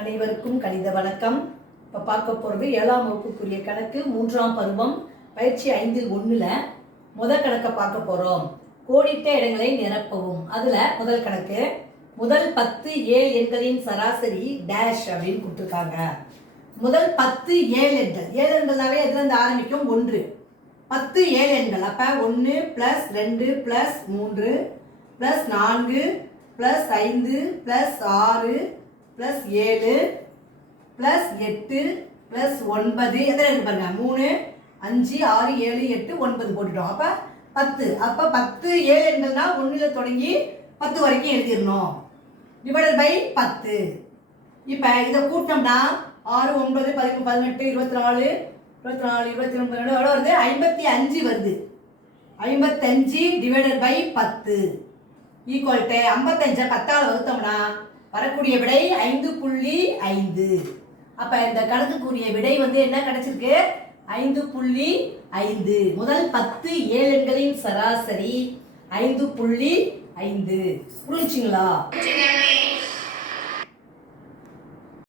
அனைவருக்கும் கணித வணக்கம். இப்போ பார்க்க போகிறது ஏழாம் வகுப்புக்குரிய கணக்கு மூன்றாம் பருவம் பயிற்சி ஐந்தில் ஒன்றில் முதல் கணக்கை பார்க்க போகிறோம் கோடிட்ட இடங்களை நிரப்பவும். அதில் முதல் கணக்கு முதல் பத்து ஏழு எண்களின் சராசரி டேஷ் அப்படின்னு கொடுத்துருக்காங்க. முதல் பத்து ஏழு எண்கள் ஏழு எண்கள்னாவே எதுலேருந்து ஆரம்பிக்கும்? ஒன்று. பத்து ஏழு எண்கள் அப்போ ஒன்று ப்ளஸ் ரெண்டு ப்ளஸ் மூன்று ப்ளஸ் நான்கு ப்ளஸ் ஐந்து ப்ளஸ் ஆறு ப்ளஸ் ஏழு ப்ளஸ் எட்டு ப்ளஸ் ஒன்பது எத்தனை இருக்கு பாருங்க? மூணு அஞ்சு ஆறு ஏழு எட்டு ஒன்பது போட்டுட்டோம். அப்போ பத்து. அப்போ பத்து ஏழு எண்கள்னா ஒன்றில் தொடங்கி பத்து வரைக்கும் எழுதிடணும். டிவைடட் பை பத்து. இப்போ இதை கூட்டினோம்னா ஆறு ஒன்பது பதிமூணு பதினெட்டு இருபத்தி நாலு இருபத்தி நாலு இருபத்தி ஒன்பது எவ்வளோ வருது? ஐம்பத்தி அஞ்சு வருது. ஐம்பத்தஞ்சு டிவைடட் பை பத்து. ஈக்குவல் டு ஐம்பத்தஞ்சை பத்தால் வகுத்தோம்னா வரக்கூடிய விடை ஐந்து புள்ளி ஐந்து. அப்போ இந்த கணக்குக்குரிய விடை வந்து என்ன கிடைச்சிருக்கு? ஐந்து புள்ளி ஐந்து. முதல் பத்து ஏழு சராசரி ஐந்து புள்ளி ஐந்து. புரிஞ்சுங்களா